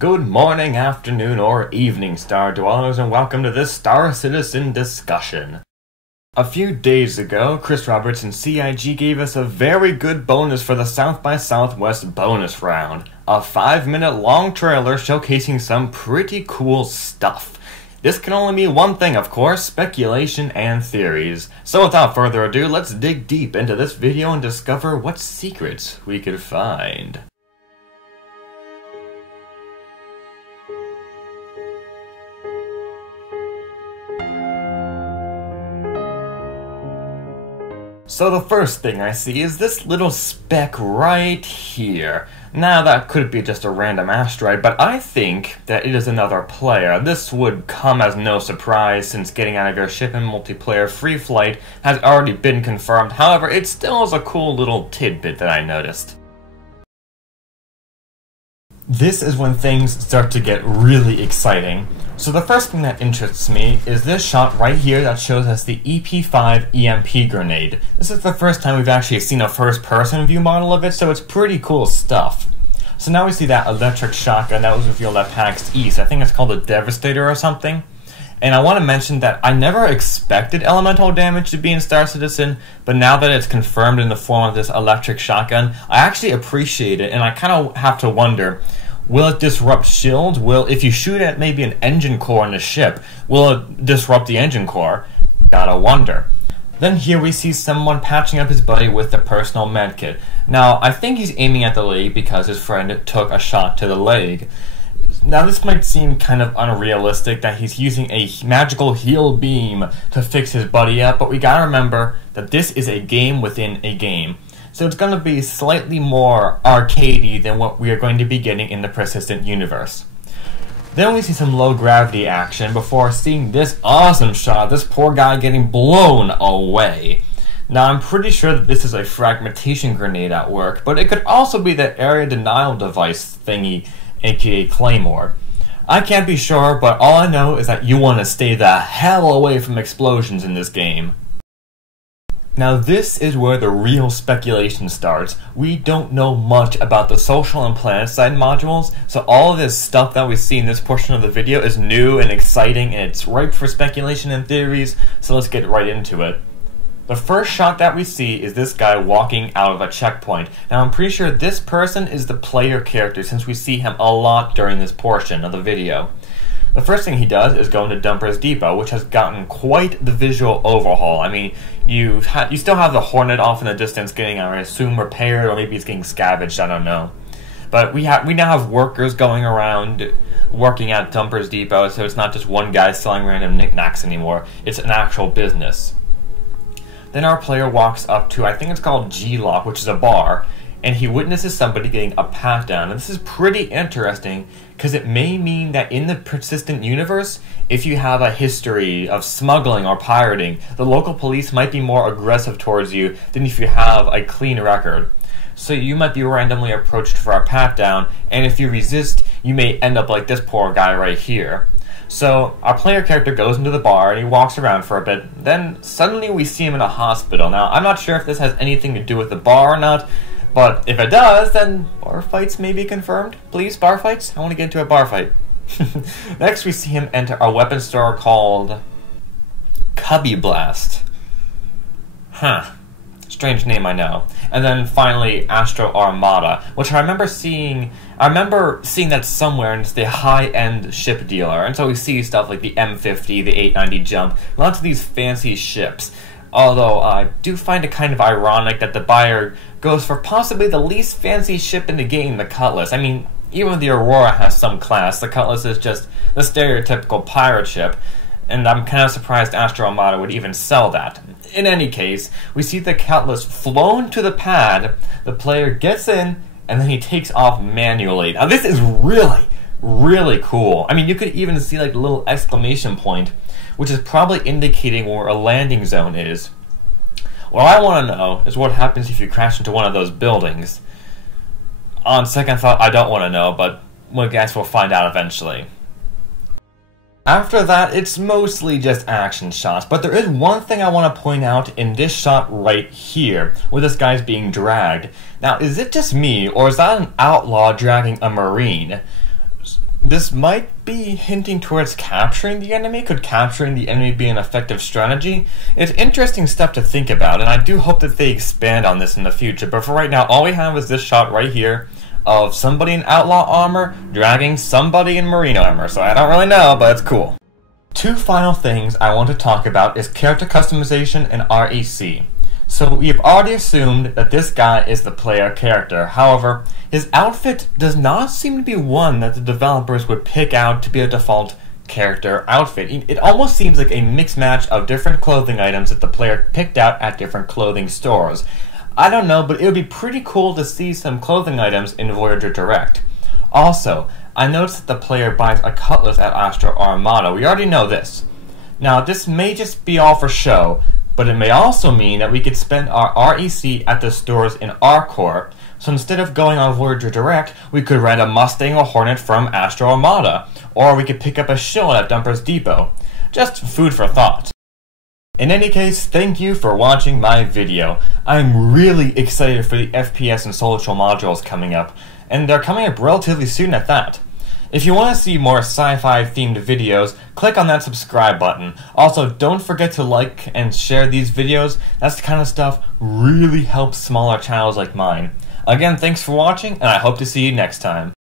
Good morning, afternoon, or evening, Star Dwellers, and welcome to this Star Citizen discussion. A few days ago, Chris Roberts and CIG gave us a very good bonus for the South by Southwest bonus round. A 5-minute long trailer showcasing some pretty cool stuff. This can only mean one thing, of course, speculation and theories. So without further ado, let's dig deep into this video and discover what secrets we could find. So the first thing I see is this little speck right here. Now that could be just a random asteroid, but I think that it is another player. This would come as no surprise since getting out of your ship in multiplayer free flight has already been confirmed. However, it still is a cool little tidbit that I noticed. This is when things start to get really exciting. So the first thing that interests me is this shot right here that shows us the EP5 EMP grenade. This is the first time we've actually seen a first-person view model of it, so it's pretty cool stuff. So now we see that electric shotgun that was revealed at PAX East. I think it's called the Devastator or something. And I want to mention that I never expected elemental damage to be in Star Citizen, but now that it's confirmed in the form of this electric shotgun, I actually appreciate it, and I kind of have to wonder, will it disrupt shields? If you shoot at maybe an engine core in the ship, will it disrupt the engine core? Gotta wonder. Then here we see someone patching up his buddy with the personal medkit. Now, I think he's aiming at the leg because his friend took a shot to the leg. Now this might seem kind of unrealistic that he's using a magical heal beam to fix his buddy up, but we gotta remember that this is a game within a game. So it's going to be slightly more arcadey than what we are going to be getting in the persistent universe. Then we see some low gravity action before seeing this awesome shot of this poor guy getting blown away. Now I'm pretty sure that this is a fragmentation grenade at work, but it could also be the area denial device thingy, aka Claymore. I can't be sure, but all I know is that you want to stay the hell away from explosions in this game. Now this is where the real speculation starts. We don't know much about the social and planet side modules, so all of this stuff that we see in this portion of the video is new and exciting, and it's ripe for speculation and theories, so let's get right into it. The first shot that we see is this guy walking out of a checkpoint. Now I'm pretty sure this person is the player character since we see him a lot during this portion of the video. The first thing he does is go into Dumper's Depot, which has gotten quite the visual overhaul. I mean, you still have the Hornet off in the distance getting, I assume, repaired, or maybe it's getting scavenged, I don't know. But we now have workers going around working at Dumper's Depot, so it's not just one guy selling random knickknacks anymore. It's an actual business. Then our player walks up to, I think it's called G-Lock, which is a bar, and he witnesses somebody getting a pat-down. And this is pretty interesting, because it may mean that in the persistent universe, if you have a history of smuggling or pirating, the local police might be more aggressive towards you than if you have a clean record. So you might be randomly approached for a pat-down, and if you resist, you may end up like this poor guy right here. So our player character goes into the bar and he walks around for a bit. Then suddenly we see him in a hospital. Now I'm not sure if this has anything to do with the bar or not, but if it does, then bar fights may be confirmed. Please, bar fights? I want to get into a bar fight. Next, we see him enter a weapons store called Cubby Blast. Huh. Strange name, I know. And then finally, Astro Armada, which I remember seeing that somewhere, and it's the high-end ship dealer. And so we see stuff like the M50, the 890 Jump, lots of these fancy ships. Although I do find it kind of ironic that the buyer goes for possibly the least fancy ship in the game, the Cutlass. I mean, even the Aurora has some class. The Cutlass is just the stereotypical pirate ship, and I'm kind of surprised Astro Armada would even sell that. In any case, we see the Cutlass flown to the pad, the player gets in, and then he takes off manually. Now this is really, really cool. I mean, you could even see like a little exclamation point, which is probably indicating where a landing zone is. What I want to know is what happens if you crash into one of those buildings. On second thought, I don't want to know, but I guess we'll find out eventually. After that, it's mostly just action shots, but there is one thing I want to point out in this shot right here, where this guy's being dragged. Now, is it just me, or is that an outlaw dragging a Marine? This might be hinting towards capturing the enemy. Could capturing the enemy be an effective strategy? It's an interesting step to think about, and I do hope that they expand on this in the future. But for right now, all we have is this shot right here of somebody in outlaw armor dragging somebody in merino armor, so I don't really know, but it's cool. Two final things I want to talk about is character customization and REC. So we've already assumed that this guy is the player character. However, his outfit does not seem to be one that the developers would pick out to be a default character outfit. It almost seems like a mixed match of different clothing items that the player picked out at different clothing stores. I don't know, but it would be pretty cool to see some clothing items in Voyager Direct. Also, I noticed that the player buys a cutlass at Astro Armada. We already know this. Now, this may just be all for show, but it may also mean that we could spend our REC at the stores in our core. So instead of going on Voyager Direct, we could rent a Mustang or Hornet from Astro Armada, or we could pick up a shield at Dumper's Depot. Just food for thought. In any case, thank you for watching my video. I'm really excited for the FPS and social modules coming up, and they're coming up relatively soon at that. If you want to see more sci-fi themed videos, click on that subscribe button. Also, don't forget to like and share these videos. That's the kind of stuff really helps smaller channels like mine. Again, thanks for watching, and I hope to see you next time.